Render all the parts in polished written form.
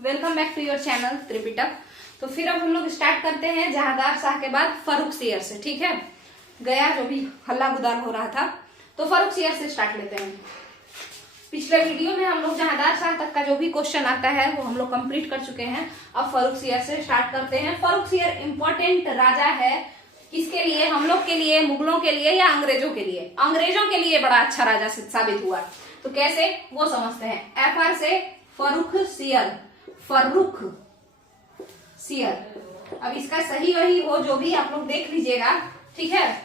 Welcome back to your channel Tripitak. तो फिर अब हम लोग स्टार्ट करते हैं जहांदार शाह के बाद फर्रुखसियर से। ठीक है, गया जो भी हल्ला गुदार हो रहा था, तो फर्रुखसियर से स्टार्ट लेते हैं। पिछले वीडियो में हम लोग जहांदार शाह तक का जो भी क्वेश्चन आता है वो हम लोग कंप्लीट कर चुके हैं। अब फर्रुखसियर से स्टार्ट करते हैं। फर्रुखसियर इंपॉर्टेंट राजा है किसके लिए? हम लोग के लिए, मुगलों के लिए या अंग्रेजों के लिए? अंग्रेजों के लिए बड़ा अच्छा राजा साबित हुआ। तो कैसे वो समझते हैं। एफआर से फर्रुखसियर, फर्रुखसियर। अब इसका सही वही हो जो भी आप लोग देख लीजिएगा, ठीक है,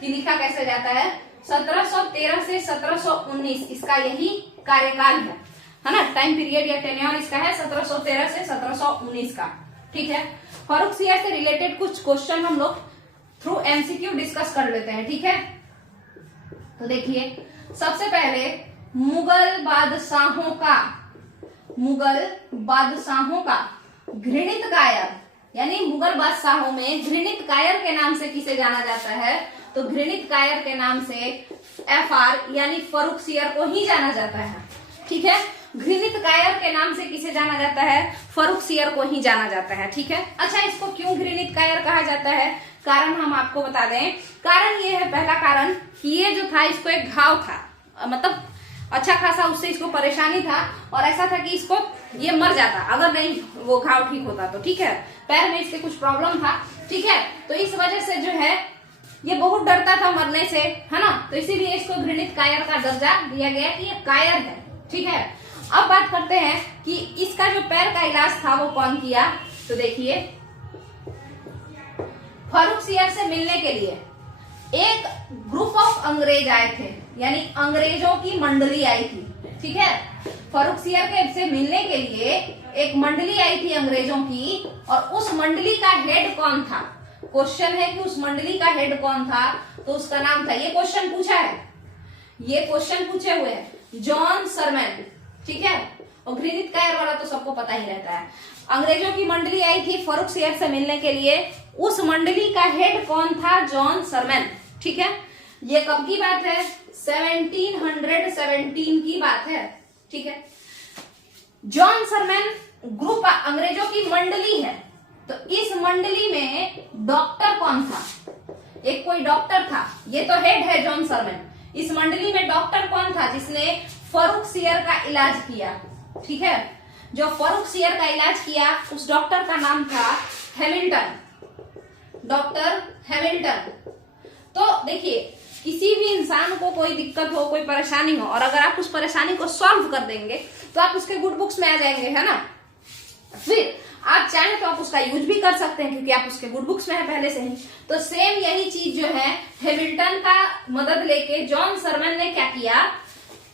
कि लिखा कैसे जाता है। 1713 से 1719 इसका यही कार्यकाल है ना, टाइम पीरियड या टेन्योर इसका है 1713 से 1719 का। ठीक है, फर्रुखसियर से रिलेटेड कुछ क्वेश्चन हम लोग थ्रू एमसीक्यू डिस्कस कर लेते हैं। ठीक है, तो देखिए सबसे पहले मुगल बादशाहों का घृणित कायर, यानी मुगल बादशाहों में घृणित कायर के नाम से किसे जाना जाता है? तो घृणित कायर के नाम से एफआर यानी फर्रुखसियर को ही जाना जाता है। ठीक है, घृणित कायर के नाम से किसे जाना जाता है? फर्रुखसियर को ही जाना जाता है। ठीक है, अच्छा इसको क्यों घृणित कायर कहा जाता है? कारण हम आपको बता दें। कारण ये है, पहला कारण कि ये जो था इसको एक घाव था, मतलब अच्छा खासा उससे इसको परेशानी था और ऐसा था कि इसको ये मर जाता अगर नहीं वो घाव ठीक होता तो। ठीक है, पैर में इसके कुछ प्रॉब्लम था। ठीक है, तो इस वजह से जो है ये बहुत डरता था मरने से, है ना, तो इसीलिए इसको घृणित कायर का दर्जा दिया गया कि ये कायर है। ठीक है, अब बात करते हैं कि इसका जो पैर का इलाज था वो कौन किया। तो देखिए फर्रुखसियर से मिलने के लिए एक ग्रुप ऑफ अंग्रेज आए थे, यानी अंग्रेजों की मंडली आई थी। ठीक है, फर्रुखसियर के से मिलने के लिए एक मंडली आई थी अंग्रेजों की, और उस मंडली का हेड कौन था? क्वेश्चन है कि उस मंडली का हेड कौन था, तो उसका नाम था, ये क्वेश्चन पूछा है, ये क्वेश्चन पूछे हुए हैं, जॉन सरमैन। ठीक है, और घृणित कायर वाला तो सबको पता ही रहता है। अंग्रेजों की मंडली आई थी फर्रुखसियर से मिलने के लिए, उस मंडली का हेड कौन था? जॉन सरमैन। ठीक है, ये कब की बात है? 1717 की बात है। ठीक है, जॉन सरमैन ग्रुप अंग्रेजों की मंडली है, तो इस मंडली में डॉक्टर कौन था? एक कोई डॉक्टर था, ये तो हेड है जॉन सरमैन। इस मंडली में डॉक्टर कौन था जिसने फर्रुखसियर का इलाज किया? ठीक है, जो फर्रुखसियर का इलाज किया उस डॉक्टर का नाम था हैमिल्टन, डॉक्टर हैमिल्टन। तो देखिए किसी भी इंसान को कोई दिक्कत हो, कोई परेशानी हो, और अगर आप उस परेशानी को सॉल्व कर देंगे तो आप उसके गुड बुक्स में आ जाएंगे, है ना। फिर आप चाहें तो आप उसका यूज भी कर सकते हैं क्योंकि आप उसके गुड बुक्स में है पहले से ही। तो सेम यही चीज जो है हैमिल्टन का मदद लेके जॉन सरमैन ने क्या किया?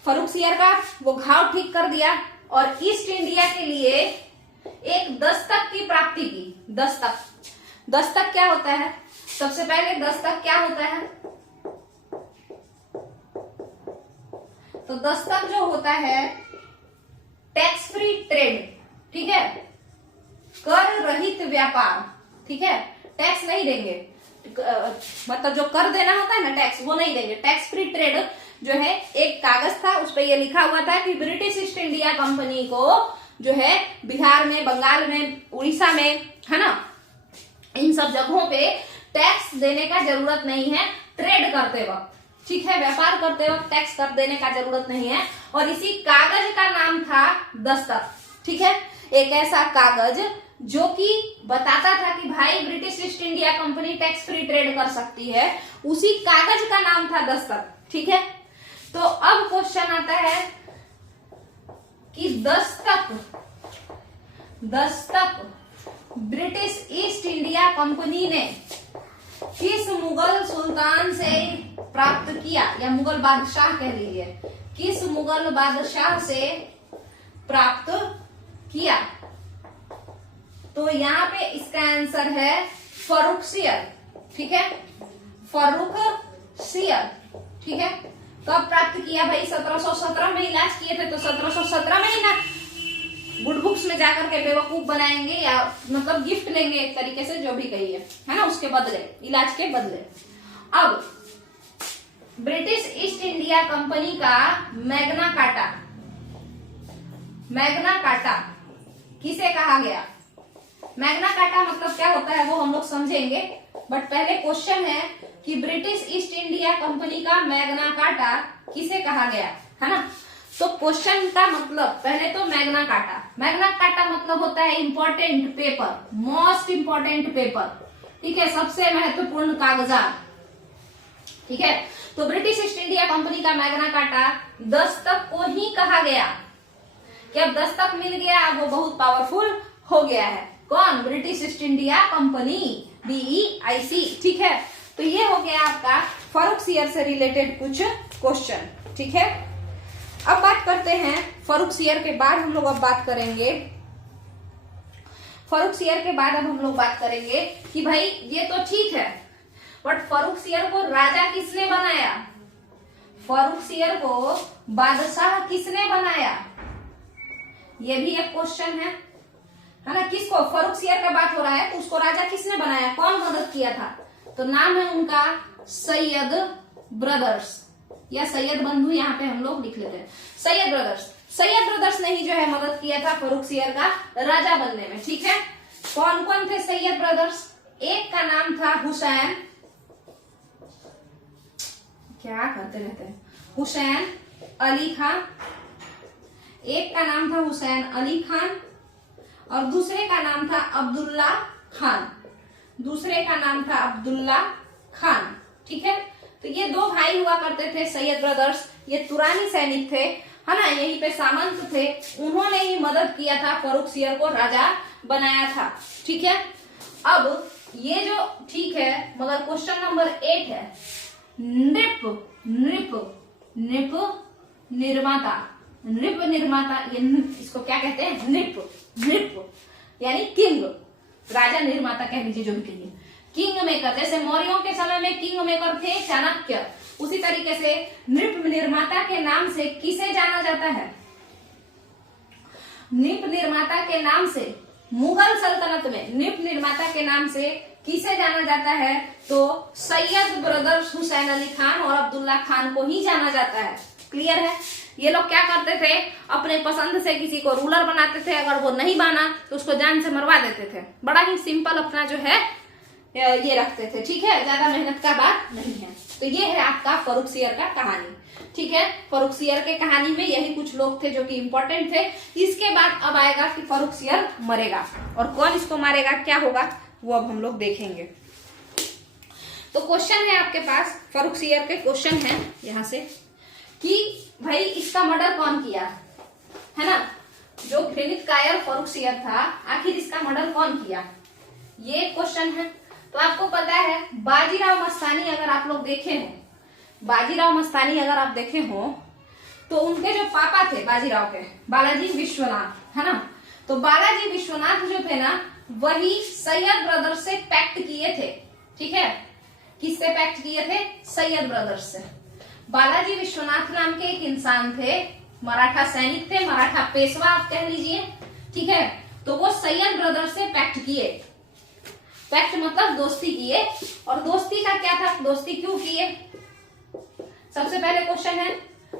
फर्रुखसियर का वो घाव ठीक कर दिया और ईस्ट इंडिया के लिए एक दस्तक की प्राप्ति की। दस्तक क्या होता है? सबसे पहले दस्तक क्या होता है? तो दस्तक जो होता है टैक्स फ्री ट्रेड। ठीक है, कर रहित व्यापार। ठीक है, टैक्स नहीं देंगे, मतलब जो कर देना होता है ना टैक्स, वो नहीं देंगे। टैक्स फ्री ट्रेड जो है एक कागज था, उस पर यह लिखा हुआ था कि ब्रिटिश ईस्ट इंडिया कंपनी को जो है बिहार में, बंगाल में, उड़ीसा में, है ना, इन सब जगहों पे टैक्स देने का जरूरत नहीं है ट्रेड करते वक्त। ठीक है, व्यापार करते वक्त टैक्स कर देने का जरूरत नहीं है, और इसी कागज का नाम था दस्तक। ठीक है, एक ऐसा कागज जो कि बताता था कि भाई British east India company tax free trade कर सकती है, उसी कागज का नाम था दस्तक। ठीक है, तो अब क्वेश्चन आता है कि Dastak British east India company ने किस मुगल सुल्तान से प्राप्त किया, या मुगल बादशाह कह लीजिए, किस मुगल बादशाह से प्राप्त किया? तो यहाँ पे इसका आंसर है फर्रुखसियर। ठीक है, फर्रुखसियर। ठीक है, कब प्राप्त किया भाई? 1717 में इलाज किए थे, तो 1717 में ही ना गुड बुक्स में जाकर के बेवकूफ बनाएंगे या मतलब गिफ्ट लेंगे एक तरीके से, जो भी कहिए, है ना, उसके बदले, इलाज के बदले। अब ब्रिटिश ईस्ट इंडिया कंपनी का मैग्ना कार्टा किसे कहा गया? मैग्ना कार्टा मतलब क्या होता है वो हम लोग समझेंगे, बट पहले क्वेश्चन है कि ब्रिटिश ईस्ट इंडिया कंपनी का मैग्ना कार्टा किसे कहा गया, है ना। तो क्वेश्चन का मतलब पहले तो मैग्ना कार्टा मतलब होता है important paper, most important paper, ठीक है, सबसे महत्वपूर्ण कागजात, ठीक है। तो ब्रिटिश ईस्ट इंडिया कंपनी का मैग्ना कार्टा दस्तक को ही कहा गया कि अब दस्तक मिल गया, अब वो बहुत पावरफुल हो गया है। कौन? British east India company, BEIC, ठीक है। तो ये हो गया आपका फर्रुखसियर से रिलेटेड कुछ क्वेश्चन, ठीक है। अब बात करते हैं फर्रुखसियर के बाद हम लोग अब बात करेंगे, फर्रुखसियर के बाद अब हम लोग बात करेंगे कि भाई ये तो ठीक है, बट फर्रुखसियर को राजा किसने बनाया? फर्रुखसियर को बादशाह किसने बनाया? ये भी एक क्वेश्चन है ना। किसको? फर्रुखसियर का बात हो रहा है तो उसको राजा किसने बनाया, कौन मदद किया था? तो नाम है उनका सैयद ब्रदर्स, या सैयद बंधु यहाँ पे हम लोग लिख लेते हैं, सैयद ब्रदर्स। सैयद ब्रदर्स ने ही जो है मदद किया था फर्रुखसियर का राजा बनने में, ठीक है। कौन कौन थे सैयद ब्रदर्स? एक का नाम था हुसैन, क्या करते रहते हैं, हुसैन अली खान, एक का नाम था हुसैन अली खान और दूसरे का नाम था अब्दुल्ला खान, दूसरे का नाम था अब्दुल्ला खान, ठीक है। तो ये दो भाई हुआ करते थे सैयद ब्रदर्स, ये तुरानी सैनिक थे, है ना, यहीं पे सामंत थे, उन्होंने ही मदद किया था फर्रुखसियर को राजा बनाया था, ठीक है। अब ये जो ठीक है, मगर क्वेश्चन नंबर 8 है, नृप नृप नृप निर्माता, नृप निर्माता, ये इसको क्या कहते हैं? नृप, नृप यानी किंग, राजा निर्माता कह लीजिए, जो भी कहिए, किंग मेकर। जैसे मौर्यों के समय में किंग मेकर थे चाणक्य, उसी तरीके से नृप निर्माता के नाम से किसे जाना जाता है? नृप निर्माता के नाम से मुगल सल्तनत में नृप निर्माता के नाम से किसे जाना जाता है? तो सैयद ब्रदर्स हुसैन अली खान और अब्दुल्ला खान को ही जाना जाता है। क्लियर है? ये लोग क्या करते थे, अपने पसंद से किसी को रूलर बनाते थे, अगर वो नहीं बना तो उसको जान से मरवा देते थे। बड़ा ही सिंपल अपना जो है ये रखते थे, ठीक है, ज्यादा मेहनत का बात नहीं है। तो ये है आपका फर्रुखसियर का कहानी, ठीक है। फर्रुखसियर के कहानी में यही कुछ लोग थे जो कि इंपॉर्टेंट थे। इसके बाद अब आएगा कि फर्रुखसियर मरेगा, और कौन इसको मारेगा, क्या होगा, वो अब हम लोग देखेंगे। तो क्वेश्चन है आपके पास, फर्रुखसियर के क्वेश्चन है यहाँ से कि भाई इसका मर्डर कौन किया, है ना। जो घृणित कायर फर्रुखसियर था, आखिर इसका मर्डर कौन किया, ये क्वेश्चन है। तो आपको पता है बाजीराव मस्तानी, अगर आप लोग देखे हो, बाजीराव मस्तानी अगर आप देखे हो तो उनके जो पापा थे बाजीराव के, बालाजी विश्वनाथ, है ना। तो बालाजी विश्वनाथ जो थे ना, वही सैयद ब्रदर्स से पैक्ट किए थे, ठीक है। किससे पैक्ट किए थे? सैयद ब्रदर्स से। बालाजी विश्वनाथ नाम के एक इंसान थे, मराठा सैनिक थे, मराठा पेशवा आप कह लीजिए, ठीक है। तो वो सैयद ब्रदर्स से पैक्ट किए, पैक्ट मतलब दोस्ती किए। और दोस्ती का क्या था, दोस्ती क्यों किए? सबसे पहले क्वेश्चन है,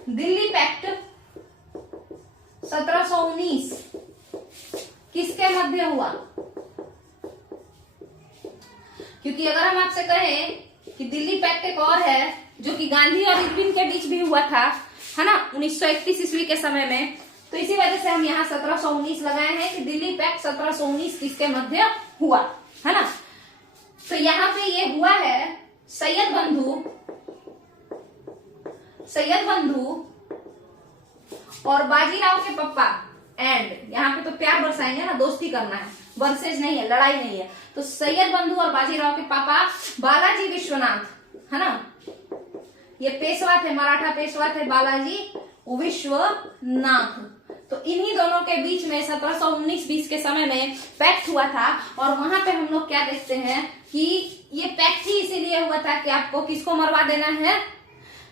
दिल्ली पैक्ट 1719 किसके मध्य हुआ? क्योंकि अगर हम आपसे कहें कि दिल्ली पैक्ट एक और है जो कि गांधी और इरविन के बीच भी हुआ था, है ना, 1931 ईस्वी के समय में, तो इसी वजह से हम यहाँ 1719 लगाए हैं कि दिल्ली पैक्ट 1719 किसके मध्य हुआ, है ना। तो यहाँ पे ये हुआ है सैयद बंधु और बाजीराव के पप्पा, एंड यहाँ पे तो प्यार बरसाएंगे ना, दोस्ती करना है, वर्सेज नहीं है, लड़ाई नहीं है। तो सैयद बंधु और बाजीराव के पापा बालाजी विश्वनाथ, है ना, ये पेशवा थे, मराठा पेशवा थे बालाजी विश्वनाथ। तो इन्हीं दोनों के बीच में 1719-20 के समय में पैक्ट हुआ था। और वहां पे हम लोग क्या देखते हैं कि ये पैक्ट ही इसीलिए हुआ था कि आपको किसको मरवा देना है,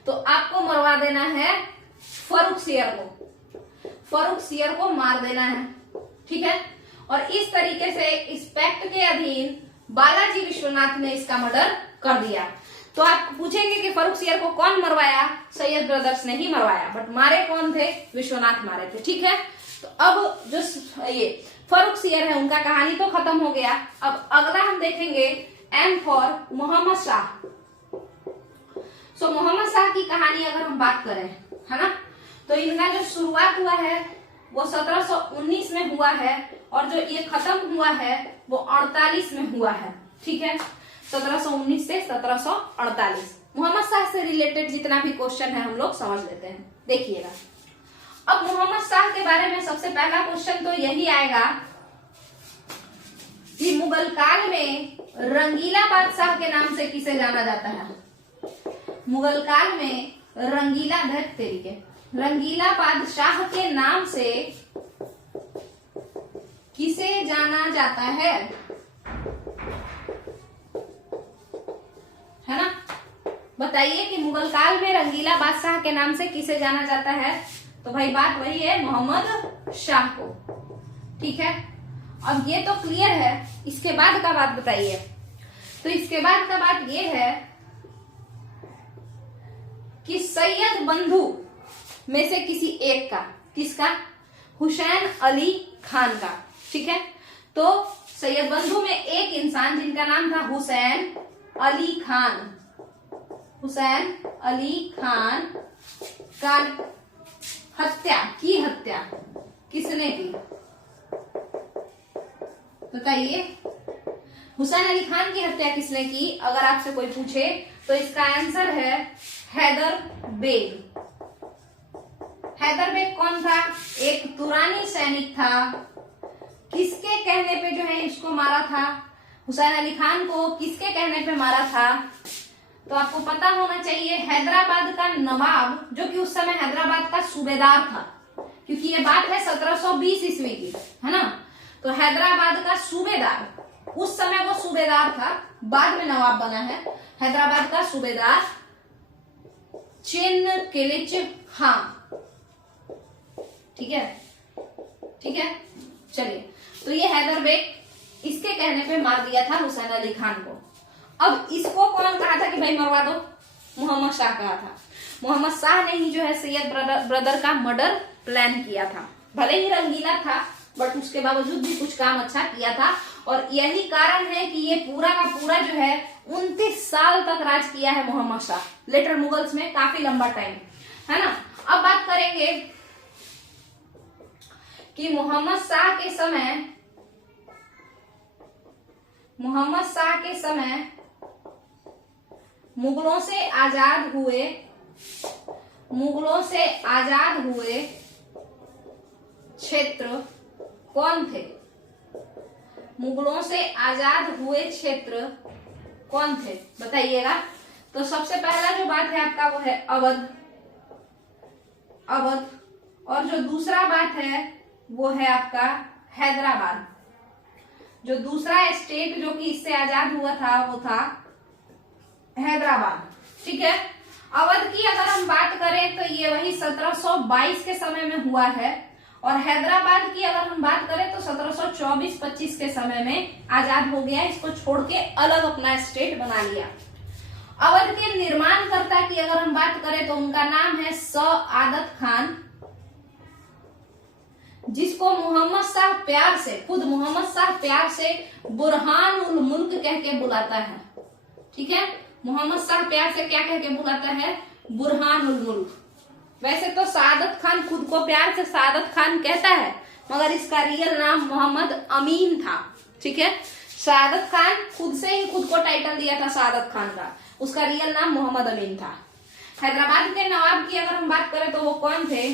तो आपको मरवा देना है फर्रुखसियर को मार देना है, ठीक है। और इस तरीके से इस पैक्ट के अधीन बालाजी विश्वनाथ ने इसका मर्डर कर दिया। तो आप पूछेंगे कि फर्रुखसियर को कौन मरवाया? सैयद ब्रदर्स ने ही मरवाया, बट मारे कौन थे? विश्वनाथ मारे थे, ठीक है। तो अब जो ये फर्रुखसियर है, उनका कहानी तो खत्म हो गया। अब अगला हम देखेंगे एम फॉर मोहम्मद शाह। सो मोहम्मद शाह की कहानी अगर हम बात करें, है ना, तो इनका जो शुरुआत हुआ है वो 1719 में हुआ है और जो ये खत्म हुआ है वो 48 में हुआ है। ठीक है, 1719 से 1748। मोहम्मद शाह से रिलेटेड जितना भी क्वेश्चन है हम लोग समझ लेते हैं। देखिएगा, अब मोहम्मद शाह के बारे में सबसे पहला क्वेश्चन तो यही आएगा कि मुगल काल में रंगीला बादशाह के नाम से किसे जाना जाता है। मुगल काल में रंगीला रंगीला बादशाह के नाम से किसे जाना जाता है ना, बताइए कि मुगल काल में रंगीला बादशाह के नाम से किसे जाना जाता है। तो भाई बात वही है, मोहम्मद शाह को। ठीक है, अब ये तो क्लियर है। इसके बाद का बात बताइए। तो इसके बाद का बात ये है कि सैयद बंधु में से किसी एक का, किसका, हुसैन अली खान का। ठीक है, तो सैयद बंधु में एक इंसान जिनका नाम था हुसैन अली खान, हुसैन अली खान का हत्या किसने की, बताइए। हुसैन अली खान की हत्या किसने की अगर आपसे कोई पूछे तो इसका आंसर है हैदर बेग। हैदर बेग कौन था, एक तुरानी सैनिक था। किसके कहने पे जो है इसको मारा था, हुसैन अली खान को किसके कहने पे मारा था, तो आपको पता होना चाहिए हैदराबाद का नवाब, जो कि उस समय हैदराबाद का सूबेदार था, क्योंकि ये बात है 1720 ईस्वी की, है ना। तो हैदराबाद का सूबेदार, उस समय वो सूबेदार था, बाद में नवाब बना है। हैदराबाद का सूबेदार चिन किलिच खान। ठीक है, ठीक है, चलिए। तो ये हैदर बेग इसके कहने पे मार दिया था हुसैन अली खान को। अब इसको कौन कहा था कि भाई मरवा दो, मोहम्मद शाह कहा था। मोहम्मद शाह ने ही जो है सैयद ब्रदर का मर्डर प्लान किया था। भले ही रंगीला था बट उसके बावजूद भी कुछ काम अच्छा किया था, और यही कारण है कि ये पूरा का पूरा जो है 29 साल तक राज किया है मोहम्मद शाह। लेटर मुगल्स में काफी लंबा टाइम, है ना। अब बात करेंगे कि मोहम्मद शाह के समय मुगलों से आजाद हुए क्षेत्र कौन थे, मुगलों से आजाद हुए क्षेत्र कौन थे, बताइएगा। तो सबसे पहला जो बात है आपका वो है अवध, और जो दूसरा बात है वो है आपका हैदराबाद। जो दूसरा स्टेट जो कि इससे आजाद हुआ था वो था हैदराबाद। ठीक है, अवध की अगर हम बात करें तो ये वही 1722 के समय में हुआ है, और हैदराबाद की अगर हम बात करें तो 1724-25 के समय में आजाद हो गया, इसको छोड़ के अलग अपना स्टेट बना लिया। अवध के निर्माणकर्ता की अगर हम बात करें तो उनका नाम है सआदत खान, जिसको मोहम्मद शाह प्यार से, खुद मोहम्मद शाह प्यार से बुरहान उल मुल्क कह के बुलाता है। ठीक है, मोहम्मद शाह प्यार से क्या कह के बुलाता है, बुरहान उल मुल्क। वैसे तो सआदत खान खुद को प्यार से सआदत खान कहता है, मगर इसका रियल नाम मोहम्मद अमीन था। ठीक है, सआदत खान खुद से ही खुद को टाइटल दिया था सआदत खान का, उसका रियल नाम मोहम्मद अमीन था। हैदराबाद के नवाब की अगर हम बात करें तो वो कौन थे,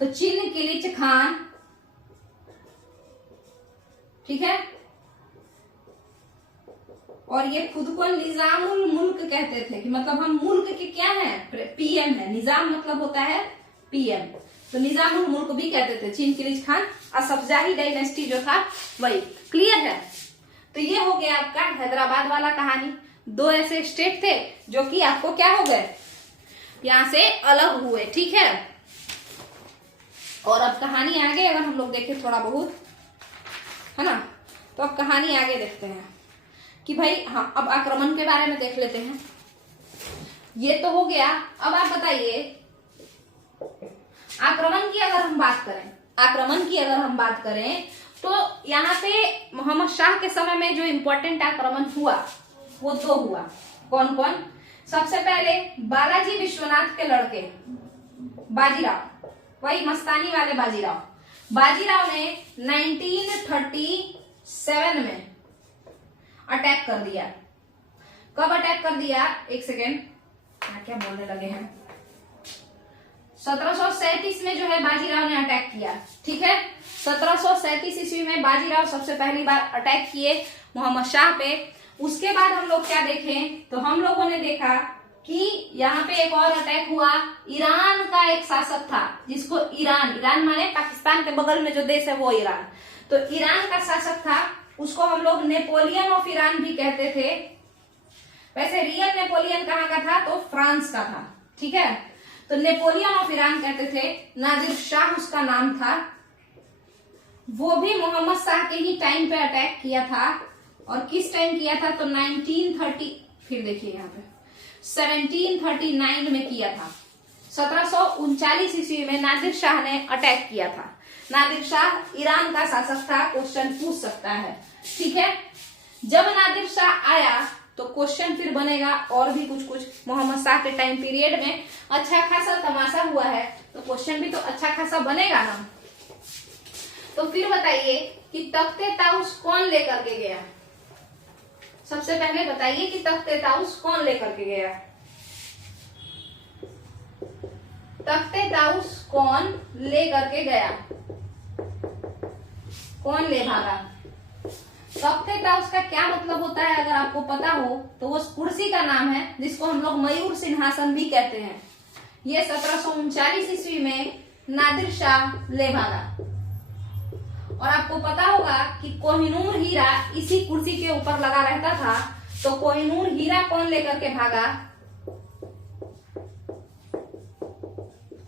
तो चिन किलिच खान। ठीक है, और ये खुद को निजामुल मुल्क कहते थे, कि मतलब हम मुल्क के क्या हैं, पीएम है। निजाम मतलब होता है पीएम, तो निजामुल मुल्क भी कहते थे चिन किलिच खान। असफजाही डायनेस्टी जो था वही। क्लियर है, तो ये हो गया आपका हैदराबाद वाला कहानी। दो ऐसे स्टेट थे जो कि आपको क्या हो गए, यहां से अलग हुए। ठीक है, और अब कहानी आगे अगर हम लोग देखें थोड़ा बहुत, है ना, तो अब कहानी आगे देखते हैं कि भाई हाँ, अब आक्रमण के बारे में देख लेते हैं। ये तो हो गया। अब आप बताइए, आक्रमण की अगर हम बात करें आक्रमण की अगर हम बात करें तो यहाँ पे मोहम्मद शाह के समय में जो इम्पोर्टेंट आक्रमण हुआ वो 2 हुआ। कौन कौन? सबसे पहले बालाजी विश्वनाथ के लड़के बाजीराव, वही मस्तानी वाले बाजीराव ने 1937 में अटैक कर दिया। कब अटैक कर दिया? एक सेकेंड, क्या बोलने लगे हैं। 1737 में जो है बाजीराव ने अटैक किया। ठीक है, 1737 ईस्वी में बाजीराव सबसे पहली बार अटैक किए मोहम्मद शाह पे। उसके बाद हम लोग क्या देखें तो हम लोगों ने देखा कि यहाँ पे एक और अटैक हुआ। ईरान का एक शासक था जिसको ईरान माने पाकिस्तान के बगल में जो देश है वो ईरान, तो ईरान का शासक था, उसको हम लोग नेपोलियन ऑफ ईरान भी कहते थे। वैसे रियल नेपोलियन कहाँ का था तो फ्रांस का था। ठीक है, तो नेपोलियन ऑफ ईरान कहते थे। नादिर शाह उसका नाम था। वो भी मोहम्मद शाह के ही टाइम पे अटैक किया था। और किस टाइम किया था तो 1930, फिर देखिए यहाँ पे 1739 में किया था। 1739 ईस्वी में नादिर शाह ने अटैक किया था। नादिर शाह ईरान का शासक था, क्वेश्चन पूछ सकता है। ठीक है, जब नादिर शाह आया तो क्वेश्चन फिर बनेगा और भी कुछ मोहम्मद शाह के टाइम पीरियड में अच्छा खासा तमाशा हुआ है तो क्वेश्चन भी तो अच्छा खासा बनेगा ना। तो फिर बताइए कि तख्ते ताउस कौन लेकर के गया? सबसे पहले बताइए कि तख्ते ताउस कौन लेकर के गया? तख्ते ताउस कौन लेकर के गया? कौन ले भागा? तख्ते ताउस का क्या मतलब होता है अगर आपको पता हो तो वो कुर्सी का नाम है जिसको हम लोग मयूर सिंहासन भी कहते हैं। ये 1739 ईस्वी में नादिर शाह ले भागा। और आपको पता होगा कि कोहिनूर हीरा इसी कुर्सी के ऊपर लगा रहता था, तो कोहिनूर हीरा कौन लेकर के भागा?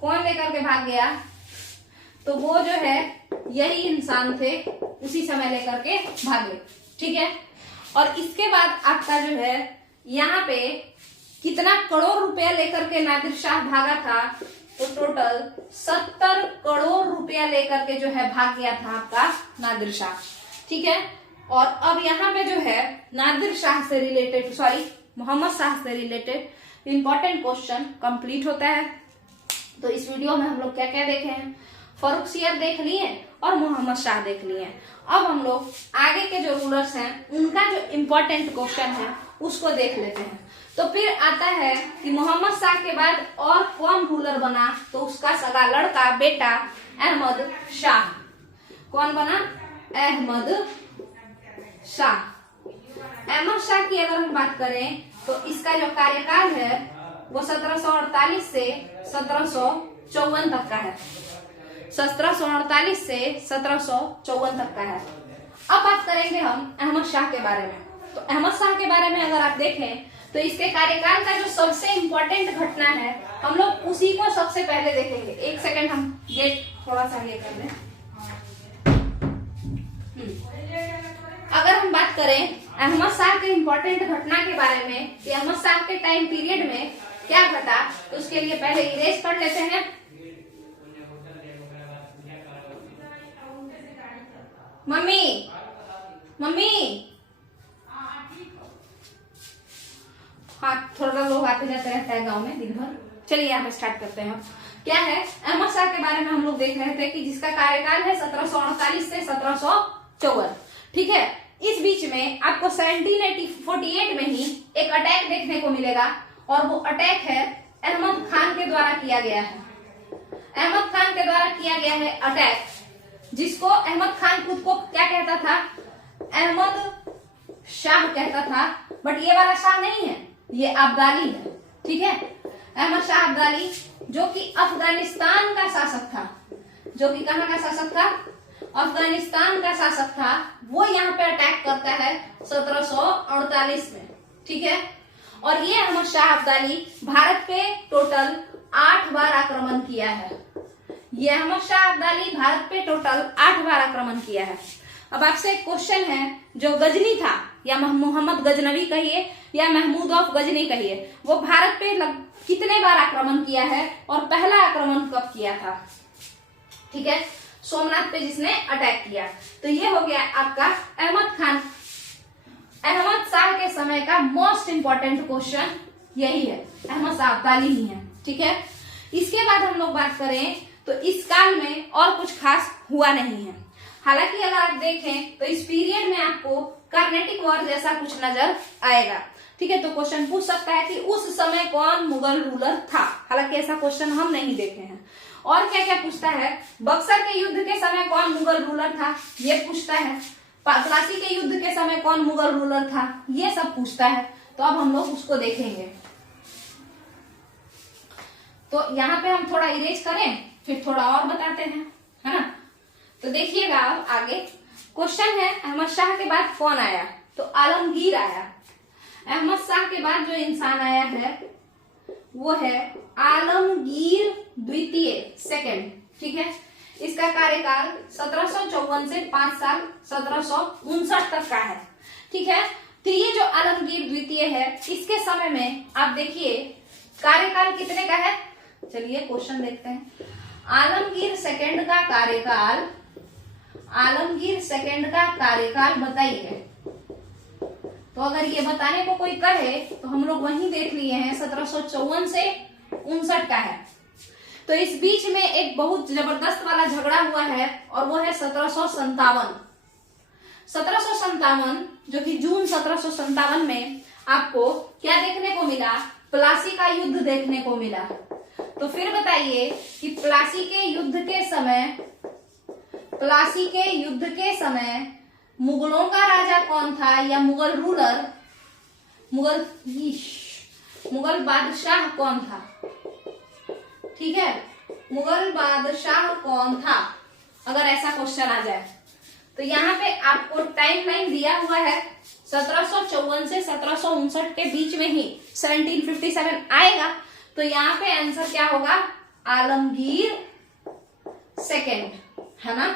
कौन लेकर के भाग गया? तो वो जो है यही इंसान थे, उसी समय लेकर के भागे। ठीक है, और इसके बाद आपका जो है यहाँ पे कितना करोड़ रुपया लेकर के नादिर शाह भागा था तो टोटल 70 करोड़ रुपया लेकर के जो है भाग गया था आपका नादिर शाह। ठीक है, और अब यहाँ पे जो है नादिर शाह से रिलेटेड मोहम्मद शाह से रिलेटेड इंपॉर्टेंट क्वेश्चन कंप्लीट होता है। तो इस वीडियो में हम लोग क्या क्या देखे हैं? फर्रुखसियर देख लिए और मोहम्मद शाह देख लिए। अब हम लोग आगे के जो रूलर्स हैं उनका जो इम्पोर्टेंट क्वेश्चन है उसको देख लेते हैं। तो फिर आता है कि मोहम्मद शाह के बाद और कौन रूलर बना तो उसका सगा लड़का बेटा अहमद शाह। कौन बना? अहमद शाह। अहमद शाह की अगर हम बात करें तो इसका जो कार्यकाल है वो 1748 से 1754 तक का है। 1748 से 1754 तक का है। अब बात करेंगे हम अहमद शाह के बारे में। तो अहमद शाह के बारे में अगर आप देखें तो इसके कार्यकाल का जो सबसे इम्पोर्टेंट घटना है हम लोग उसी को सबसे पहले देखेंगे। एक सेकंड हम गेट थोड़ा सा ये कर लें। अगर हम बात करें अहमद शाह के इम्पोर्टेंट घटना के बारे में कि अहमद शाह के टाइम पीरियड में क्या घटा, तो उसके लिए पहले इरेज कर लेते हैं। मम्मी हाँ, थोड़ा लोग आते जाते रहता है गांव में दिन भर। चलिए यहाँ पे स्टार्ट करते हैं। क्या है अहमद शाह के बारे में हम लोग देख रहे थे कि जिसका कार्यकाल है 1748 से 1754। ठीक है, इस बीच में आपको 1748 में ही एक अटैक देखने को मिलेगा और वो अटैक है अहमद खान के द्वारा किया गया है। अहमद खान के द्वारा किया गया है अटैक, जिसको अहमद खान खुद को क्या कहता था? अहमद शाह कहता था, बट ये वाला शाह नहीं है, ये अब्दाली है। ठीक है, अहमद शाह अब्दाली जो कि अफगानिस्तान का शासक था। जो कि कहाँ का शासक था? अफगानिस्तान का शासक था। वो यहाँ पे अटैक करता है 1748 में। ठीक है, और ये अहमद शाह अब्दाली भारत पे टोटल 8 बार आक्रमण किया है। ये अहमद शाह अब्दाली भारत पे टोटल 8 बार आक्रमण किया है। अब आपसे एक क्वेश्चन है, जो गजनी था या मोहम्मद गजनवी कहिए या महमूद ऑफ गजनी कहिए, वो भारत पे कितने बार आक्रमण किया है और पहला आक्रमण कब किया था? ठीक है, सोमनाथ पे जिसने अटैक किया। तो ये हो गया आपका अहमद खान, अहमद शाह के समय का मोस्ट इंपॉर्टेंट क्वेश्चन यही है, अहमद शाह अब्दाली ही है। ठीक है, इसके बाद हम लोग बात करें तो इस काल में और कुछ खास हुआ नहीं है। हालांकि अगर आप देखें तो इस पीरियड में आपको कर्नेटिक वॉर जैसा कुछ नजर आएगा। ठीक है, तो क्वेश्चन पूछ सकता है कि उस समय कौन मुगल रूलर था। हालांकि ऐसा क्वेश्चन हम नहीं देखे हैं। और क्या क्या पूछता है, बक्सर के युद्ध के समय कौन मुगल रूलर था, ये पूछता है। प्लासी के युद्ध के समय कौन मुगल रूलर था, ये सब पूछता है। तो अब हम लोग उसको देखेंगे। तो यहाँ पे हम थोड़ा इरेज करें, फिर थोड़ा और बताते हैं, है ना। तो देखिएगा अब आगे क्वेश्चन है, अहमद शाह के बाद कौन आया, तो आलमगीर आया। अहमद शाह के बाद जो इंसान आया है वो है आलमगीर द्वितीय, सेकंड। ठीक है, इसका कार्यकाल 1754 से 5 साल 1759 तक का है। ठीक है, तो ये जो आलमगीर द्वितीय है, इसके समय में आप देखिए कार्यकाल कितने का है। चलिए क्वेश्चन देखते हैं। आलमगीर सेकंड का कार्यकाल, आलमगीर सेकंड का कार्यकाल बताइए। तो अगर ये बताने को कोई कहे तो हम लोग वहीं देख लिए हैं, 1754 से 59 का है। तो इस बीच में एक बहुत जबरदस्त वाला झगड़ा हुआ है और वो है 1757 जो कि जून 1757 में आपको क्या देखने को मिला, प्लासी का युद्ध देखने को मिला। तो फिर बताइए कि प्लासी के युद्ध के समय मुगलों का राजा कौन था, या मुगल रूलर, मुगल बादशाह कौन था। ठीक है, मुगल बादशाह कौन था, अगर ऐसा क्वेश्चन आ जाए। तो यहाँ पे आपको टाइमलाइन दिया हुआ है, 1754 से 1759 के बीच में ही 1757 आएगा। तो यहाँ पे आंसर क्या होगा, आलमगीर सेकंड, है ना।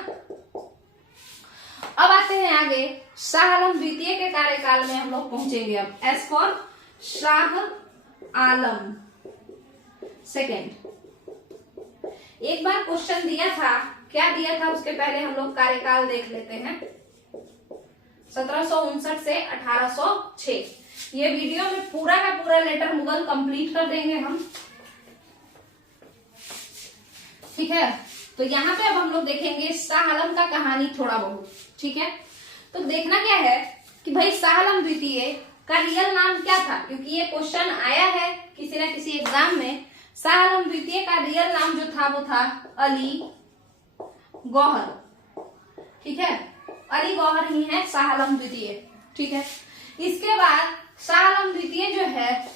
अब आते हैं आगे, शाह आलम द्वितीय के कार्यकाल में हम लोग पहुंचेंगे। अब S for Shah Alam second. एक बार क्वेश्चन दिया था, क्या दिया था उसके पहले हम लोग कार्यकाल देख लेते हैं। 1759 से 1806। ये वीडियो में पूरा का पूरा लेटर मुगल कंप्लीट कर देंगे हम। ठीक है, तो यहाँ पे अब हम लोग देखेंगे शाह आलम का कहानी थोड़ा बहुत। ठीक है, तो देखना क्या है कि भाई शाह आलम द्वितीय का रियल नाम क्या था, क्योंकि ये क्वेश्चन आया है किसी न किसी एग्जाम में। शाह आलम द्वितीय का रियल नाम जो था वो था अली गौहर। ठीक है, अली गौहर ही है शाह आलम द्वितीय। ठीक है, इसके बाद शाह आलम द्वितीय जो है,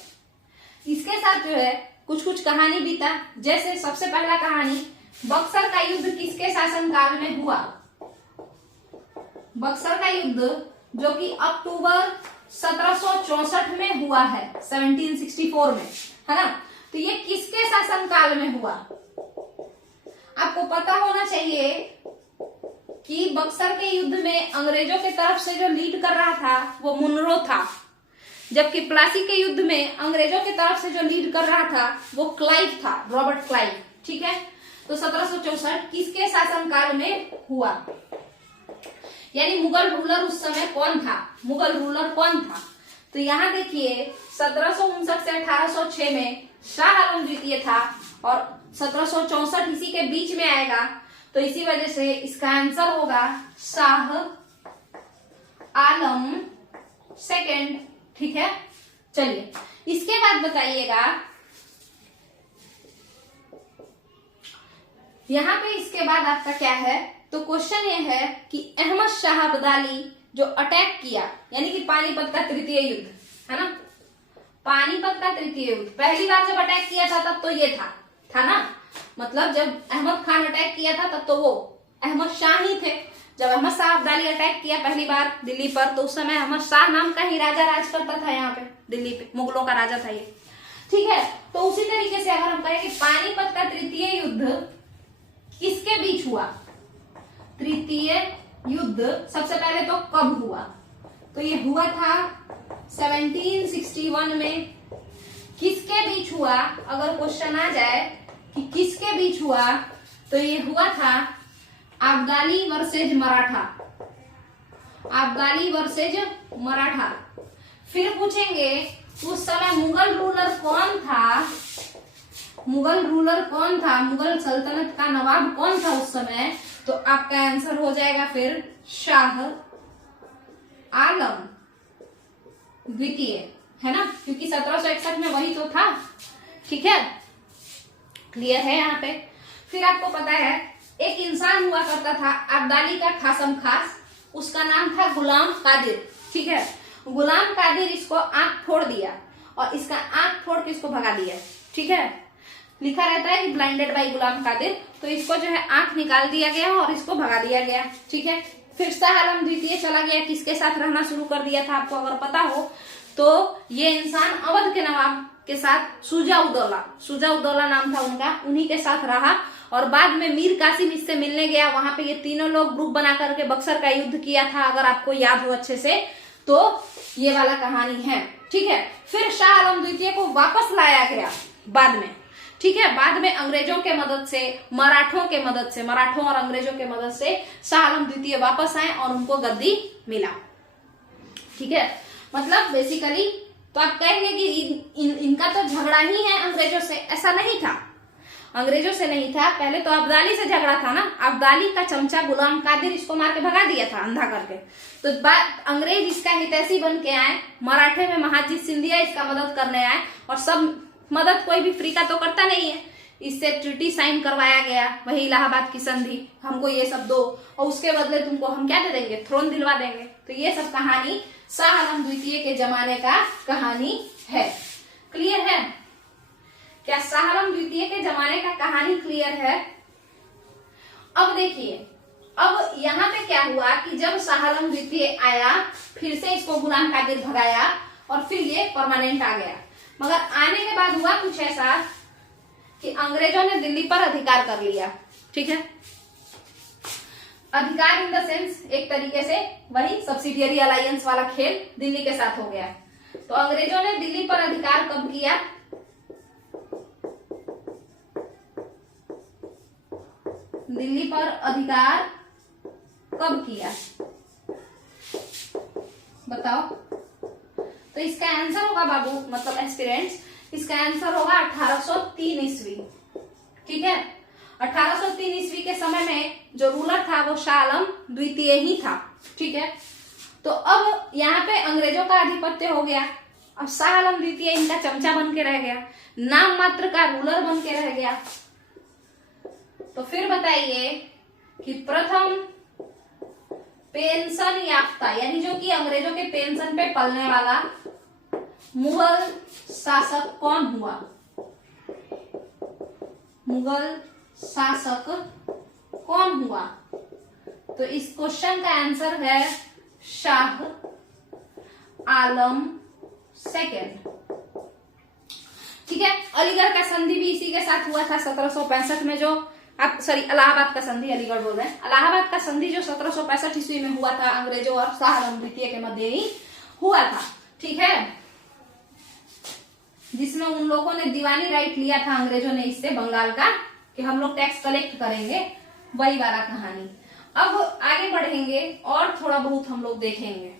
इसके साथ जो है कुछ कुछ कहानी बीता। जैसे सबसे पहला कहानी, बक्सर का युद्ध किसके शासनकाल में हुआ। बक्सर का युद्ध जो कि अक्टूबर 1764 में हुआ है, 1764 में, है ना। तो ये किसके शासनकाल में हुआ। आपको पता होना चाहिए कि बक्सर के युद्ध में अंग्रेजों के तरफ से जो लीड कर रहा था वो मुनरो था, जबकि प्लासी के युद्ध में अंग्रेजों की तरफ से जो लीड कर रहा था वो क्लाइव था, रॉबर्ट क्लाइव। ठीक है, तो 1764 किसके शासनकाल में हुआ, यानी मुगल रूलर उस समय कौन था, मुगल रूलर कौन था। तो यहाँ देखिए 1759 से 1806 में शाह आलम द्वितीय था और 1764 इसी के बीच में आएगा। तो इसी वजह से इसका आंसर होगा शाह आलम सेकंड। ठीक है, चलिए इसके बाद बताइएगा, यहाँ पे इसके बाद आपका क्या है। तो क्वेश्चन ये है कि अहमद शाह अब्दाली जो अटैक किया, यानी कि पानीपत का तृतीय युद्ध, है ना। पानीपत का तृतीय युद्ध पहली बार जब अटैक किया था तब तो ये था ना, मतलब जब अहमद खान अटैक किया था तब तो वो अहमद शाह ही थे। जब अहमद शाह अब्दाली अटैक किया पहली बार दिल्ली पर, तो उस समय अहमद शाह नाम का ही राजा राज करता था यहाँ पे दिल्ली पे, मुगलों का राजा था ये। ठीक है, तो उसी तरीके से अगर हम कहें कि पानीपत का तृतीय युद्ध किसके बीच हुआ, तृतीय युद्ध सबसे पहले तो कब हुआ, तो ये हुआ था 1761 में। किसके बीच हुआ, अगर क्वेश्चन आ जाए कि किसके बीच हुआ, तो ये हुआ था अब्दाली वर्सेज मराठा, अब्दाली वर्सेज मराठा। फिर पूछेंगे उस समय मुगल रूलर कौन था, मुगल रूलर कौन था, मुगल सल्तनत का नवाब कौन था उस समय। तो आपका आंसर हो जाएगा फिर शाह आलम द्वितीय, है ना, क्योंकि 1761 में वही तो था। ठीक है, क्लियर है यहाँ पे। फिर आपको पता है एक इंसान हुआ करता था अब्दाली का खासम खास, उसका नाम था गुलाम कादिर। ठीक है, गुलाम कादिर इसको आंख फोड़ दिया और इसका आंख फोड़ के इसको भगा दिया। ठीक है, लिखा रहता है कि ब्लाइंडेड बाय गुलाम कादिर, तो इसको जो है आंख निकाल दिया गया और इसको भगा दिया गया। ठीक है, फिर शाह आलम द्वितीय चला गया, किसके साथ रहना शुरू कर दिया था आपको अगर पता हो तो, ये इंसान अवध के नवाब के साथ शुजा-उद-दौला, शुजा-उद-दौला नाम था उनका, उन्हीं के साथ रहा। और बाद में मीर कासिम इससे मिलने गया, वहां पे ये तीनों लोग ग्रुप बना करके बक्सर का युद्ध किया था, अगर आपको याद हो अच्छे से तो ये वाला कहानी है। ठीक है, फिर शाह आलम द्वितीय को वापस लाया गया बाद में। ठीक है, बाद में अंग्रेजों के मदद से, मराठों के मदद से, मराठों और अंग्रेजों के मदद से शाह आलम द्वितीय वापस आए और उनको गद्दी मिला। ठीक है, मतलब बेसिकली तो आप कहेंगे कि इनका तो झगड़ा ही है अंग्रेजों से, ऐसा नहीं था, अंग्रेजों से नहीं था। पहले तो अब्दाली से झगड़ा था ना, अब्दाली का चमचा गुलाम कादिर इसको मार के भगा दिया था अंधा करके। तो अंग्रेज इसका हितैषी बन के आए, मराठे में महाजी सिंधिया इसका मदद करने आए, और सब मदद कोई भी फ्री का तो करता नहीं है, इससे ट्रीटी साइन करवाया गया, वही इलाहाबाद की संधि, हमको ये सब दो और उसके बदले तुमको हम क्या दे देंगे, थ्रोन दिलवा देंगे। तो ये सब कहानी शाह आलम द्वितीय के जमाने का कहानी है। क्लियर है क्या, शाह आलम द्वितीय के जमाने का कहानी क्लियर है। अब देखिए, अब यहाँ पे क्या हुआ कि जब शाह आलम द्वितीय आया, फिर से इसको गुलाम कादिर भगाया और फिर ये परमानेंट आ गया। मगर आने के बाद हुआ कुछ ऐसा कि अंग्रेजों ने दिल्ली पर अधिकार कर लिया। ठीक है, अधिकार इन द सेंस एक तरीके से वही सब्सिडियरी अलायंस वाला खेल दिल्ली के साथ हो गया। तो अंग्रेजों ने दिल्ली पर अधिकार कब किया, दिल्ली पर अधिकार कब किया बताओ। तो इसका आंसर होगा बाबू, मतलब एस्पिरेंट्स, इसका आंसर होगा 1803 ईस्वी। ठीक है, 1803 ईस्वी के समय में जो रूलर था वो शाह आलम द्वितीय ही था। ठीक है, तो अब यहाँ पे अंग्रेजों का आधिपत्य हो गया, अब शाह आलम द्वितीय इनका चमचा बन के रह गया, नाम मात्र का रूलर बन के रह गया। तो फिर बताइए कि प्रथम पेंशन याफ्ता, यानी जो कि अंग्रेजों के पेंशन पे पलने वाला मुगल शासक कौन हुआ, मुगल शासक कौन हुआ। तो इस क्वेश्चन का आंसर है शाह आलम सेकेंड। ठीक है, अलीगढ़ का संधि भी इसी के साथ हुआ था 1765 में, जो आप सॉरी इलाहाबाद का संधि, अलीगढ़ बोल रहे हैं, इलाहाबाद का संधि जो 1765 ईस्वी में हुआ था अंग्रेजों और शाह आलम द्वितीय के मध्य ही हुआ था। ठीक है, जिसमें उन लोगों ने दीवानी राइट लिया था अंग्रेजों ने इससे बंगाल का, कि हम लोग टैक्स कलेक्ट करेंगे, वही वाला कहानी। अब आगे बढ़ेंगे और थोड़ा बहुत हम लोग देखेंगे,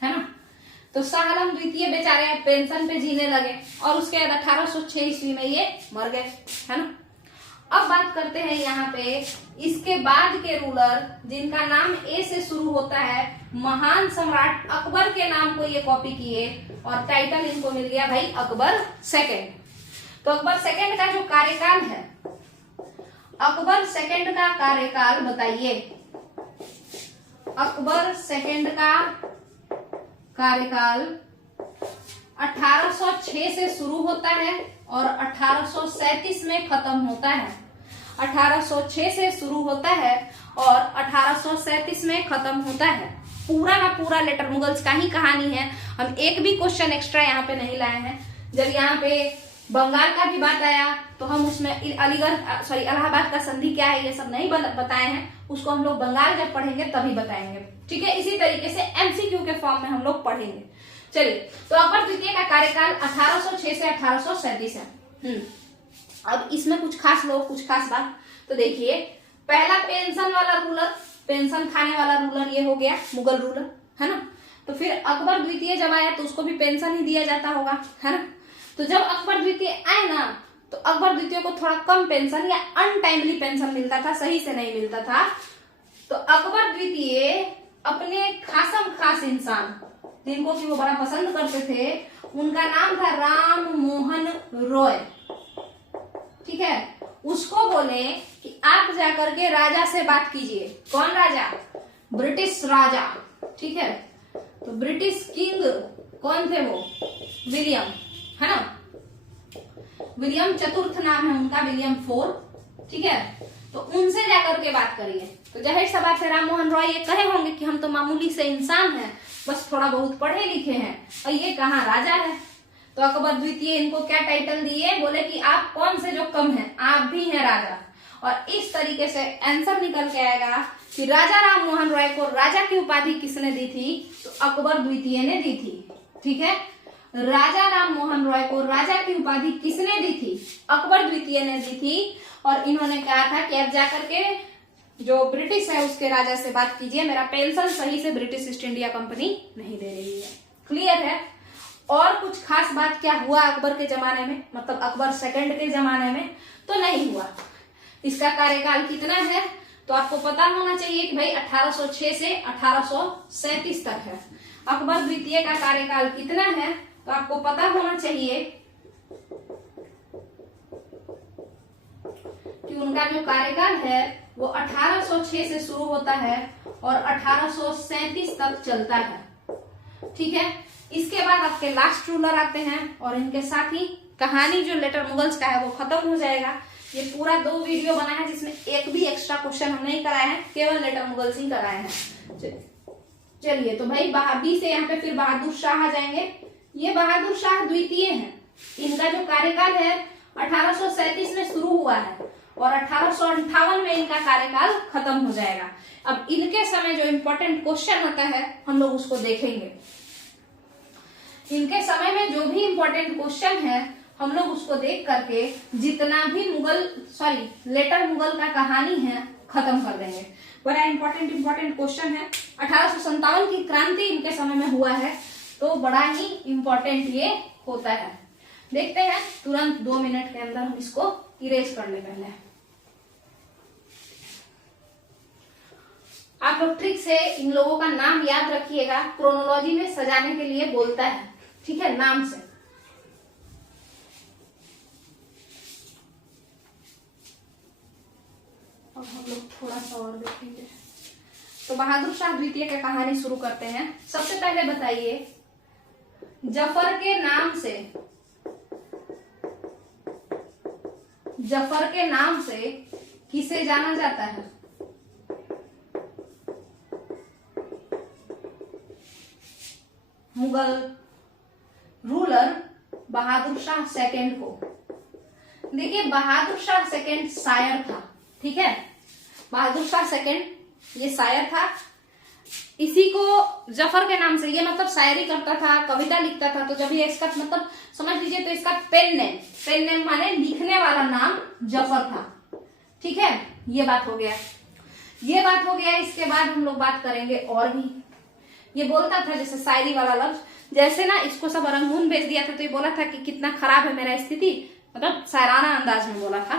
है ना। तो शाह आलम द्वितीय बेचारे पेंशन पे जीने लगे और उसके बाद 1806 ईस्वी में ये मर गए, है ना। अब बात करते हैं यहाँ पे इसके बाद के रूलर जिनका नाम ए से शुरू होता है, महान सम्राट अकबर के नाम को ये कॉपी किए और टाइटल इनको मिल गया भाई अकबर सेकंड। तो अकबर सेकंड का जो कार्यकाल है, अकबर सेकंड का कार्यकाल बताइए, अकबर सेकंड का कार्यकाल 1806 से शुरू होता है और 1837 में खत्म होता है। 1806 से शुरू होता है और 1837 में खत्म होता है। पूरा का पूरा लेटर मुगल्स का ही कहानी है। हम एक भी क्वेश्चन एक्स्ट्रा यहाँ पे नहीं लाए हैं। जब यहाँ पे बंगाल का भी बात आया तो हम उसमें इलाहाबाद का संधि क्या है ये सब नहीं बताए हैं, उसको हम लोग बंगाल जब पढ़ेंगे तभी बताएंगे। ठीक है, इसी तरीके से एमसीक्यू के फॉर्म में हम लोग पढ़ेंगे। चलिए, तो अकबर द्वितीय का कार्यकाल 1806 से 1837 है। अब इसमें कुछ खास लोग, कुछ खास बात, तो देखिए पहला पेंशन वाला रूलर, पेंशन खाने वाला रूलर ये हो गया मुगल रूलर, है ना। तो फिर अकबर द्वितीय जब आया तो उसको भी पेंशन ही दिया जाता होगा, है ना। तो जब अकबर द्वितीय आए ना तो अकबर द्वितीय को थोड़ा कम पेंशन या अनटाइमली पेंशन मिलता था, सही से नहीं मिलता था। तो अकबर द्वितीय अपने खासम खास इंसान जिनको कि वो बड़ा पसंद करते थे, उनका नाम था राम मोहन रॉय, ठीक है। उसको बोले कि आप जाकर के राजा से बात कीजिए। कौन राजा? ब्रिटिश राजा, ठीक है। तो ब्रिटिश किंग कौन थे वो? विलियम, है ना। विलियम चतुर्थ नाम है उनका, विलियम फोर्थ, ठीक है। तो उनसे जाकर के बात करिए। तो जाहिर सा बात है राम मोहन रॉय ये कहे होंगे कि हम तो मामूली से इंसान हैं, बस थोड़ा बहुत पढ़े लिखे हैं, और ये कहाँ राजा है। तो अकबर द्वितीय इनको क्या टाइटल दिए? बोले कि आप कौन से जो कम हैं, आप भी हैं राजा। और इस तरीके से आंसर निकल के आएगा कि राजा राम मोहन रॉय को राजा की उपाधि किसने दी थी? तो अकबर द्वितीय ने दी थी, ठीक है। राजा राम मोहन रॉय को राजा की उपाधि किसने दी थी? अकबर द्वितीय ने दी थी। और इन्होंने कहा था कि अब जाकर के जो ब्रिटिश है उसके राजा से बात कीजिए, मेरा पेंशन सही से ब्रिटिश ईस्ट इंडिया कंपनी नहीं दे रही है। क्लियर है। और कुछ खास बात क्या हुआ अकबर के जमाने में, मतलब अकबर सेकंड के जमाने में? तो नहीं हुआ। इसका कार्यकाल कितना है तो आपको पता होना चाहिए कि भाई 1806 से 1837 तक है। अकबर द्वितीय का कार्यकाल कितना है तो आपको पता होना चाहिए कि उनका जो कार्यकाल है वो 1806 से शुरू होता है और 1837 तक चलता है, ठीक है। इसके बाद आपके लास्ट रूलर आते हैं और इनके साथ ही कहानी जो लेटर मुगल्स का है वो खत्म हो जाएगा। ये पूरा 2 वीडियो बना है जिसमें एक भी एक्स्ट्रा क्वेश्चन हम नहीं कराए हैं, केवल लेटर मुगल्स ही कराए हैं। चलिए, तो भाई बी से यहाँ पे फिर बहादुर शाह आ जाएंगे। ये बहादुर शाह द्वितीय हैं। इनका जो कार्यकाल है 1837 में शुरू हुआ है और 1858 में इनका कार्यकाल खत्म हो जाएगा। अब इनके समय जो इम्पोर्टेंट क्वेश्चन होता है हम लोग उसको देखेंगे। इनके समय में जो भी इम्पोर्टेंट क्वेश्चन है हम लोग उसको देख करके जितना भी लेटर मुगल का कहानी है खत्म कर देंगे। बड़ा इम्पोर्टेंट क्वेश्चन है। 1857 की क्रांति इनके समय में हुआ है तो बड़ा ही इम्पोर्टेंट ये होता है। देखते हैं तुरंत 2 मिनट के अंदर हम इसको इरेज कर ले। पहले आप लोग ट्रिक से इन लोगों का नाम याद रखिएगा, क्रोनोलॉजी में सजाने के लिए बोलता है, ठीक है, नाम से। अब हम लोग थोड़ा सा और देखेंगे। तो बहादुर शाह द्वितीय की कहानी शुरू करते हैं। सबसे पहले बताइए जफर के नाम से किसे जाना जाता है? मुगल रूलर बहादुर शाह सेकंड को। देखिए बहादुर शाह सेकंड शायर था, ठीक है। बहादुर शाह सेकंड ये शायर था। इसी को जफर के नाम से, ये मतलब शायरी करता था, कविता लिखता था। तो जब ये इसका मतलब समझ लीजिए तो इसका पेन नेम माने लिखने वाला नाम जफर था, ठीक है। ये बात हो गया। इसके बाद हम लोग बात करेंगे और भी। ये बोलता था जैसे शायरी वाला लफ्ज, जैसे ना इसको सब रंगून भेज दिया था तो ये बोला था कि कितना खराब है मेरा स्थिति, मतलब शायराना अंदाज में बोला था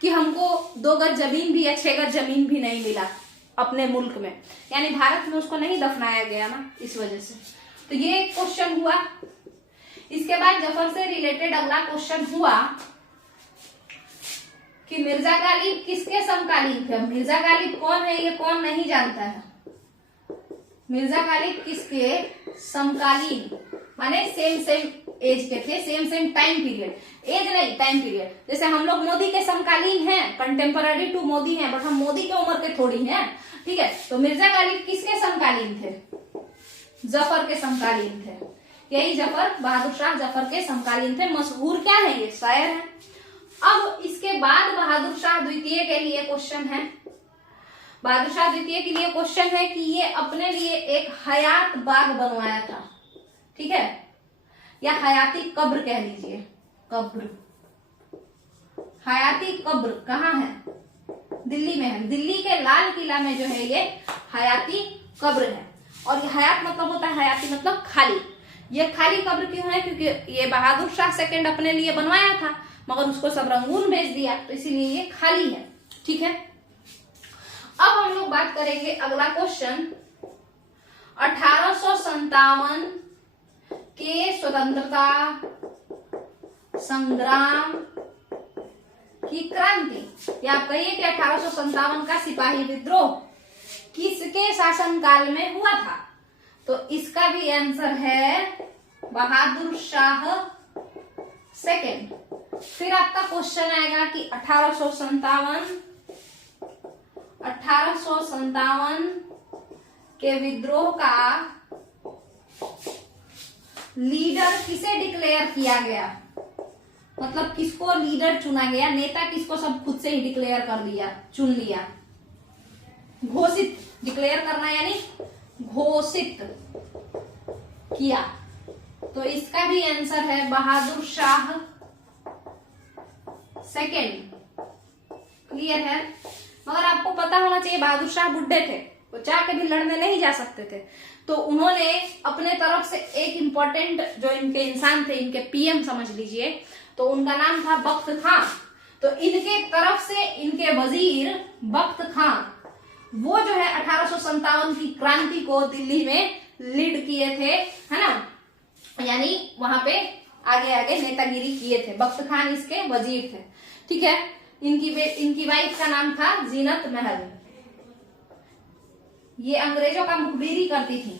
कि हमको 2 गज जमीन भी या 6 गज जमीन भी नहीं मिला अपने मुल्क में, यानी भारत में उसको नहीं दफनाया गया ना, इस वजह से। तो ये क्वेश्चन हुआ। इसके बाद जफर से रिलेटेड अगला क्वेश्चन हुआ कि मिर्जा गालिब किसके समकालीन थे। मिर्जा गालिब कौन है ये कौन नहीं जानता है। मिर्जा गालिब किसके समकालीन माने सेम एज के थे, सेम टाइम पीरियड, एज नहीं टाइम पीरियड। जैसे हम लोग मोदी के समकालीन हैं, कंटेम्पररी टू मोदी हैं, बट हम मोदी के उम्र के थोड़ी हैं, ठीक है। तो मिर्जा गालिब किसके समकालीन थे? जफर के समकालीन थे। यही जफर, बहादुर शाह जफर के समकालीन थे। मशहूर क्या है? ये शायर है। अब इसके बाद बहादुर शाह द्वितीय के लिए क्वेश्चन है। बहादुर शाह द्वितीय के लिए क्वेश्चन है कि ये अपने लिए एक हयात बाग बनवाया था, ठीक है, या हयाती कब्र कह लीजिए। कब्र, हयाती कब्र कहाँ है? दिल्ली में है। दिल्ली के लाल किला में जो है ये हयाती कब्र है। और ये हयात मतलब होता है, हयाती मतलब खाली। ये खाली कब्र क्यों है? क्योंकि ये बहादुर शाह सेकंड अपने लिए बनवाया था, मगर उसको सब रंगून भेज दिया, तो इसीलिए ये खाली है। ठीक है, अब हम लोग बात करेंगे अगला क्वेश्चन, 1857 के स्वतंत्रता संग्राम की क्रांति, या आप कहिए कि 1857 का सिपाही विद्रोह किसके शासनकाल में हुआ था? तो इसका भी आंसर है बहादुर शाह सेकंड। फिर आपका क्वेश्चन आएगा कि 1857 के विद्रोह का लीडर किसे डिक्लेयर किया गया? मतलब किसको लीडर चुना गया, नेता किसको सब खुद से ही डिक्लेयर कर लिया, चुन लिया, घोषित, डिक्लेयर करना यानी घोषित किया। तो इसका भी आंसर है बहादुर शाह सेकंड। क्लियर है? मगर आपको पता होना चाहिए बहादुर शाह बुड्ढे थे, वो चाह के भी लड़ने नहीं जा सकते थे, तो उन्होंने अपने तरफ से एक इम्पोर्टेंट जो इनके इंसान थे, इनके पीएम समझ लीजिए, तो उनका नाम था बख्त खां। तो इनके तरफ से इनके वजीर बख्त खां, वो जो है 1857 की क्रांति को दिल्ली में लीड किए थे, है ना, यानी वहां पे आगे आगे नेतागिरी किए थे। बख्त खान इसके वजीर थे। ठीक है, इनकी वाइफ का नाम था जीनत महल। ये अंग्रेजों का मुखबिरी करती थी,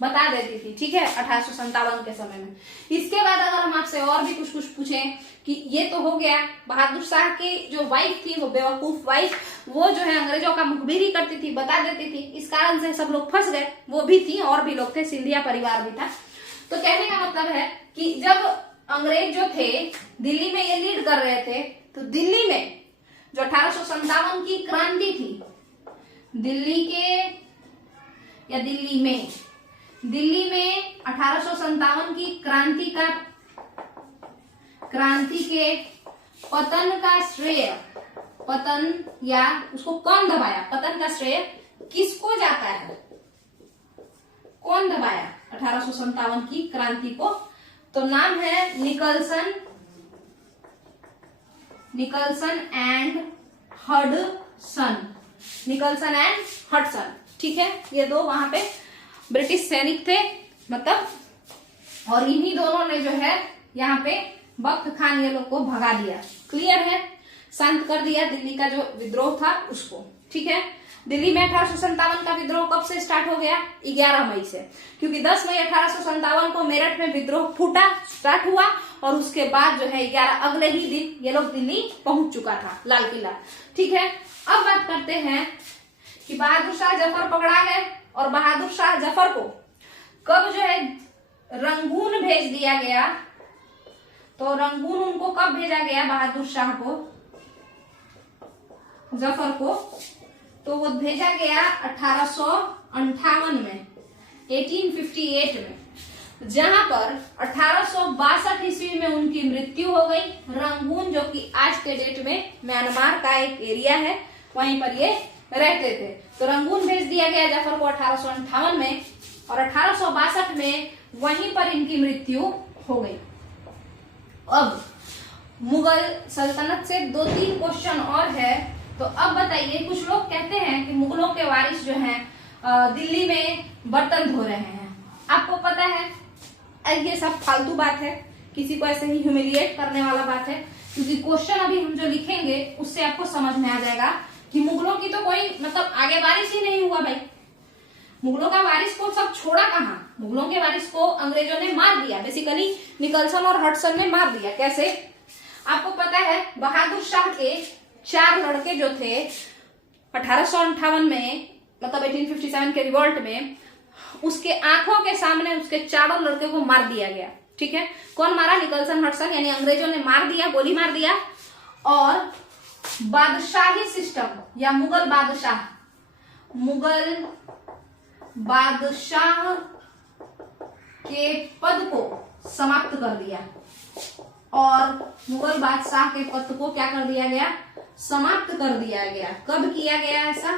बता देती थी। ठीक है, 1857 के समय में। इसके बाद अगर हम आपसे और भी कुछ पूछें कि ये तो हो गया बहादुर शाह की जो वाइफ थी, वो बेवकूफ वाइफ, वो जो है अंग्रेजों का मुखबिरी करती थी, बता देती थी, इस कारण से सब लोग फंस गए। वो भी थी और भी लोग थे, सिंधिया परिवार भी था। तो कहने का मतलब है कि जब अंग्रेज जो थे दिल्ली में ये लीड कर रहे थे, तो दिल्ली में जो 1857 की क्रांति थी, दिल्ली में 1857 की क्रांति के पतन का श्रेय, पतन या उसको कौन दबाया, पतन का श्रेय किसको जाता है? कौन दबाया 1857 की क्रांति को? तो नाम है Nicholson and Hudson. Nicholson and Hudson. ठीक है, ये दो वहां पे ब्रिटिश सैनिक थे, मतलब, और इन्हीं दोनों ने जो है यहाँ पे बख्त खान ये लोग को भगा दिया। क्लियर है? शांत कर दिया दिल्ली का जो विद्रोह था उसको। ठीक है, दिल्ली में 1857 का विद्रोह कब से स्टार्ट हो गया? 11 मई से, क्योंकि 10 मई 1857 को मेरठ में विद्रोह फूटा, स्टार्ट हुआ, और उसके बाद जो है 11 अगले ही दिन ये लोग दिल्ली पहुंच चुका था, लाल किला। ठीक है, अब बात करते हैं कि बहादुर शाह जफर पकड़ा गए, और बहादुर शाह जफर को कब जो है रंगून भेज दिया गया? तो रंगून उनको कब भेजा गया बहादुर शाह को, जफर को? तो वो भेजा गया 1858 में, 1858 में, जहां पर 1862 ईस्वी में उनकी मृत्यु हो गई। रंगून जो कि आज के डेट में म्यांमार का एक एरिया है, वहीं पर ये रहते थे। तो रंगून भेज दिया गया जफर को 1858 में, और 1862 में वहीं पर इनकी मृत्यु हो गई। अब मुगल सल्तनत से 2-3 क्वेश्चन और है, तो अब बताइए, कुछ लोग कहते हैं कि मुगलों के वारिस जो हैं दिल्ली में बर्तन धो रहे हैं। आपको पता है ये सब फालतू बात है, किसी को ऐसे ही ह्यूमिलिएट करने वाला बात है, क्योंकि क्वेश्चन अभी हम जो लिखेंगे उससे आपको समझ में आ जाएगा कि मुगलों की तो कोई मतलब आगे वारिस ही नहीं हुआ भाई। मुगलों का वारिस को सब छोड़ा कहाँ? मुगलों के वारिस को अंग्रेजों ने मार दिया, बेसिकली निकलसन और हडसन ने मार दिया। कैसे? आपको पता है बहादुर शाह के 4 लड़के जो थे 1858 में, मतलब 1857 के रिवॉल्ट में, उसके आंखों के सामने उसके 4 लड़के को मार दिया गया। ठीक है, कौन मारा? निकलसन हडसन, यानी अंग्रेजों ने मार दिया, गोली मार दिया। और बादशाही सिस्टम या मुगल बादशाह के पद को समाप्त कर दिया, और मुगल बादशाह के पद को क्या कर दिया गया? समाप्त कर दिया गया। कब किया गया ऐसा?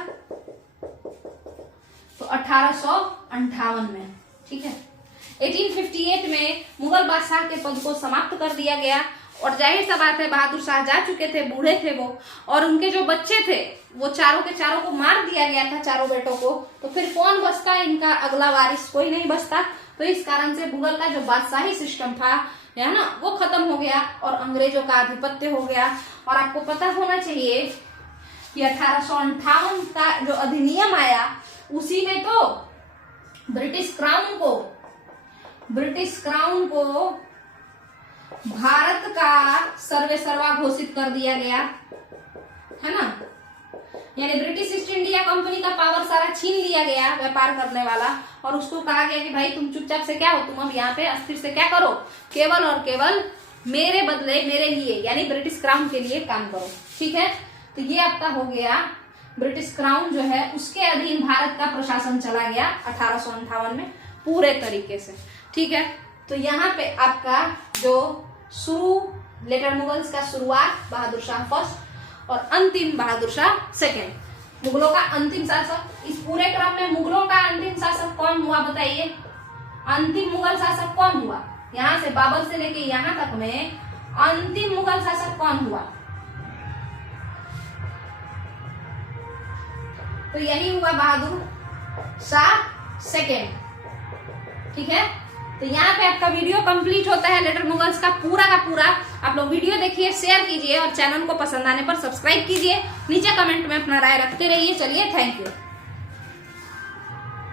तो 1858 में, ठीक है। 1858 में मुगल बादशाह के पद को समाप्त कर दिया गया। और जाहिर सा बात है, बहादुर शाह जा चुके थे, बूढ़े थे वो, और उनके जो बच्चे थे वो चारों के चारों को मार दिया गया था, चारों बेटों को। तो फिर कौन बचता? इनका अगला वारिस कोई नहीं बचता। तो इस कारण से मुगल का जो बादशाही सिस्टम था, है ना, वो खत्म हो गया और अंग्रेजों का आधिपत्य हो गया। और आपको पता होना चाहिए कि 1858 का जो अधिनियम आया, उसी में तो ब्रिटिश क्राउन को भारत का सर्वेसर्वा घोषित कर दिया गया, है ना। यानी ब्रिटिश ईस्ट इंडिया कंपनी का पावर सारा छीन लिया गया, व्यापार करने वाला, और उसको कहा गया कि भाई तुम चुपचाप से क्या हो, तुम अब यहाँ पे अस्थिर से क्या करो, केवल और केवल मेरे बदले, मेरे लिए, यानी ब्रिटिश क्राउन के लिए काम करो, ठीक है। तो ये आपका हो गया ब्रिटिश क्राउन जो है उसके अधीन भारत का प्रशासन चला गया 1858 में पूरे तरीके से, ठीक है। तो यहाँ पे आपका जो शुरू लेटर मुगल्स का शुरुआत बहादुर शाह फर्स्ट और अंतिम बहादुर शाह सेकेंड, मुगलों का अंतिम शासक। इस पूरे क्रम में मुगलों का अंतिम शासक कौन हुआ बताइए? अंतिम मुगल शासक कौन हुआ? यहाँ से बाबर से लेके यहाँ तक में अंतिम मुगल शासक कौन हुआ? तो यही हुआ बहादुर शाह सेकेंड, ठीक है। तो यहाँ पे आपका वीडियो कंप्लीट होता है लेटर मुगल्स का पूरा। आप लोग वीडियो देखिए, शेयर कीजिए और चैनल को पसंद आने पर सब्सक्राइब कीजिए। नीचे कमेंट में अपना राय रखते रहिए। चलिए, थैंक यू।